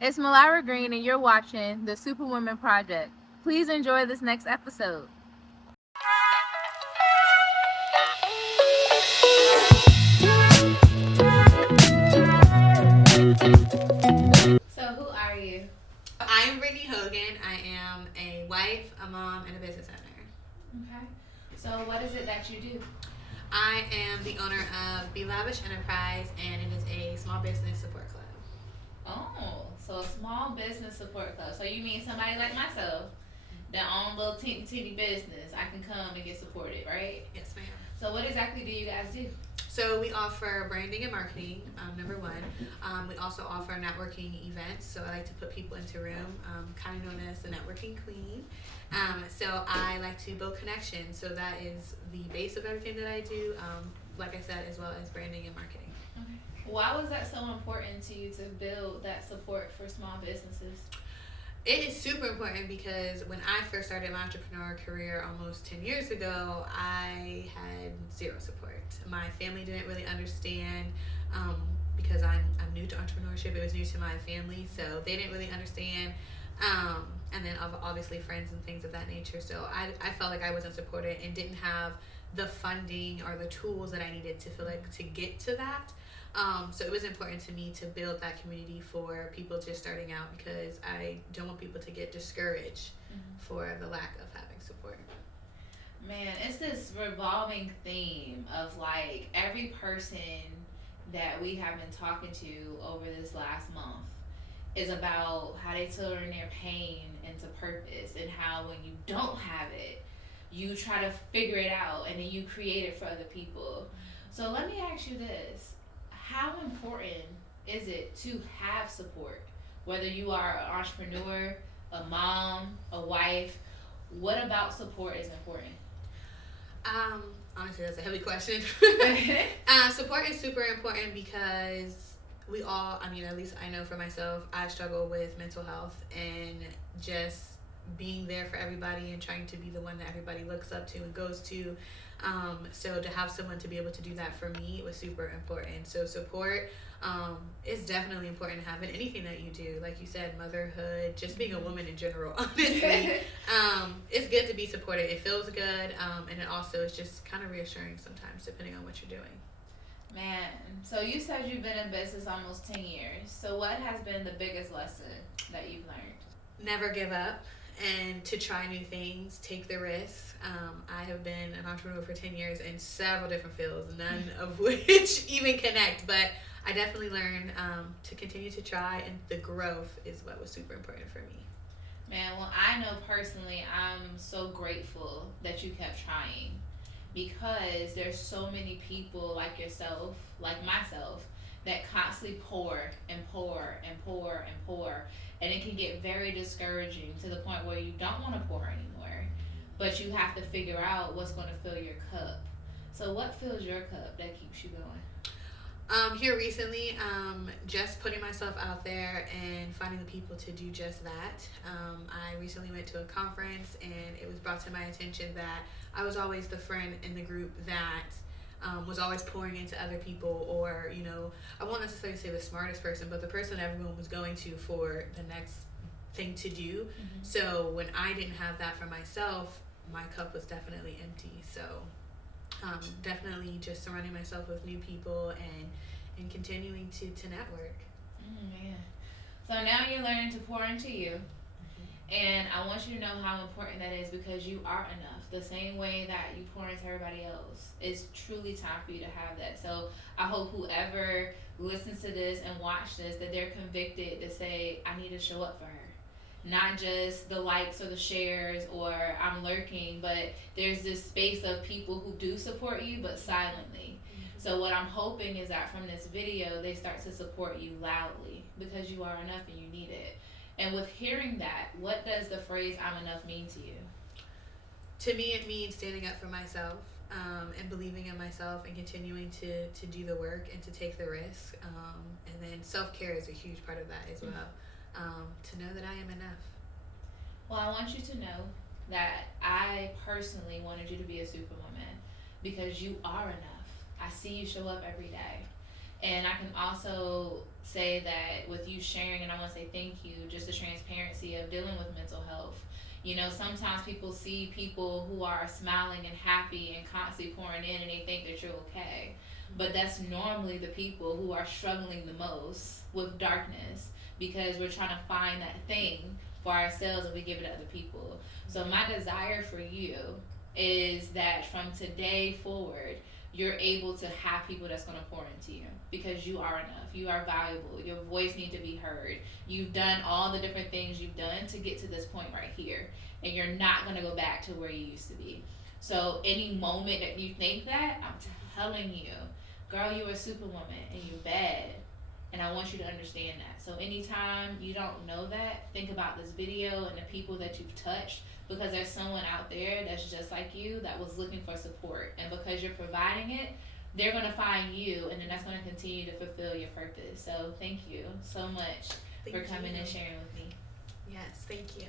It's Mylira Green, and you're watching the Superwoman Project. Please enjoy this next episode. So, who are you? I'm Brittany Hogan. I am a wife, a mom, and a business owner. Okay. So, what is it that you do? I am the owner of Blavish Enterprise, and it is a small business support club. Oh, so a small business support club. So, you mean somebody like myself that own a little teeny business, I can come and get supported, right? Yes, ma'am. So, what exactly do you guys do? So we offer branding and marketing, number one. We also offer networking events. So I like to put people into a room, kind of known as the networking queen. So I like to build connections. So that is the base of everything that I do. Like I said, as well as branding and marketing. Okay. Why was that so important to you to build that support for small businesses? It is super important because when I first started my entrepreneur career almost 10 years ago, I had zero support. My family didn't really understand because I'm new to entrepreneurship. It was new to my family, so they didn't really understand. And then obviously friends and things of that nature. So I felt like I wasn't supported and didn't have the funding or the tools that I needed to feel like to get to that. So it was important to me to build that community for people just starting out because I don't want people to get discouraged for the lack of having support. Man, it's this revolving theme of like every person that we have been talking to over this last month is about how they turn their pain into purpose and how when you don't have it, you try to figure it out and then you create it for other people. So let me ask you this. How important is it to have support? Whether you are an entrepreneur, a mom, a wife, what about support is important? Honestly, that's a heavy question. Support is super important because we all, I mean, at least I know for myself, I struggle with mental health and just being there for everybody and trying to be the one that everybody looks up to and goes to. So to have someone to be able to do that for me was super important. So support is definitely important to have in anything that you do. Like you said, motherhood, just being a woman in general, honestly. It's good to be supported. It feels good. And it also is just kind of reassuring sometimes depending on what you're doing. Man, so you said you've been in business almost 10 years. So what has been the biggest lesson that you've learned? Never give up and to try new things, take the risk. I have been an entrepreneur for 10 years in several different fields, none of which even connect, but I definitely learned to continue to try, and the growth is what was super important for me. Man, well, I know personally, I'm so grateful that you kept trying because there's so many people like yourself, like myself, that constantly pour and pour and pour and pour, and it can get very discouraging to the point where you don't want to pour anymore, but you have to figure out what's going to fill your cup. So, what fills your cup that keeps you going? Here recently, just putting myself out there and finding the people to do just that. I recently went to a conference and it was brought to my attention that I was always the friend in the group that was always pouring into other people, or, I won't necessarily say the smartest person, but the person everyone was going to for the next thing to do. So when I didn't have that for myself, my cup was definitely empty. So definitely just surrounding myself with new people and continuing to network. Man. So now you're learning to pour into you. And I want you to know how important that is because you are enough. The same way that you pour into everybody else. It's truly time for you to have that. So I hope whoever listens to this and watch this, that they're convicted to say, I need to show up for her. Not just the likes or the shares or I'm lurking, but there's this space of people who do support you, but silently. So what I'm hoping is that from this video, they start to support you loudly because you are enough and you need it. And with hearing that, what does the phrase I'm enough mean to you? To me, it means standing up for myself and believing in myself and continuing to do the work and to take the risk. And then self-care is a huge part of that as well. To know that I am enough. Well, I want you to know that I personally wanted you to be a superwoman because you are enough. I see you show up every day. And I can also say that with you sharing, and I want to say thank you, just the transparency of dealing with mental health. You know, sometimes people see people who are smiling and happy and constantly pouring in and they think that you're okay. But that's normally the people who are struggling the most with darkness, because we're trying to find that thing for ourselves and we give it to other people. So my desire for you is that from today forward, you're able to have people that's going to pour into you, because you are enough. You are valuable. Your voice needs to be heard. You've done all the different things you've done to get to this point right here, and you're not going to go back to where you used to be. So any moment that you think that, I'm telling you, girl, you're a superwoman and you're bad. And I want you to understand that. So anytime you don't know that, think about this video and the people that you've touched, because there's someone out there that's just like you that was looking for support. And because you're providing it, they're going to find you, and then that's going to continue to fulfill your purpose. So thank you so much for coming and sharing with me. Yes, thank you.